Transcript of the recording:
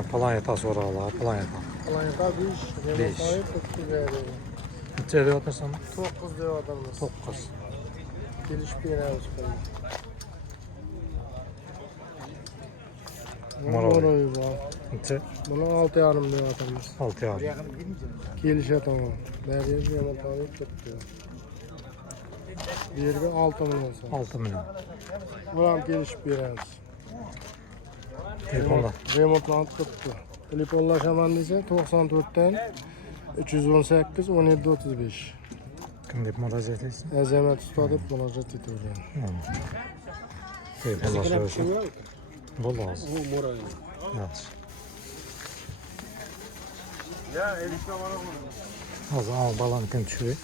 Planeta soralar, Planeta. Planeta 5, Remontayı 9 verdi. Neçe diyor sen? 9 diyor adamız. 9. Geliş bir yere çıkalım. Moroyu var. Neçe? Bunu 6 yarım diyor adamız. 6 ya. Gelişe tamam. Nereye Remontayı tutuyor. Bir de 6 milyon sonra. 6 milyon. Buram geliş bir yere. Telefonla. Remontlanıp tuttu. Telefonlaşaman dese 94'ten 318 17 35. Kim dep murojaat etsin? Azamat usta deb murojaat etavergan. Telefonlaşıyorsa. Bo'ldi hozir. U mo'ray. Yaxshi. Ya, erishga boraman. Hozir al balankini tushirib.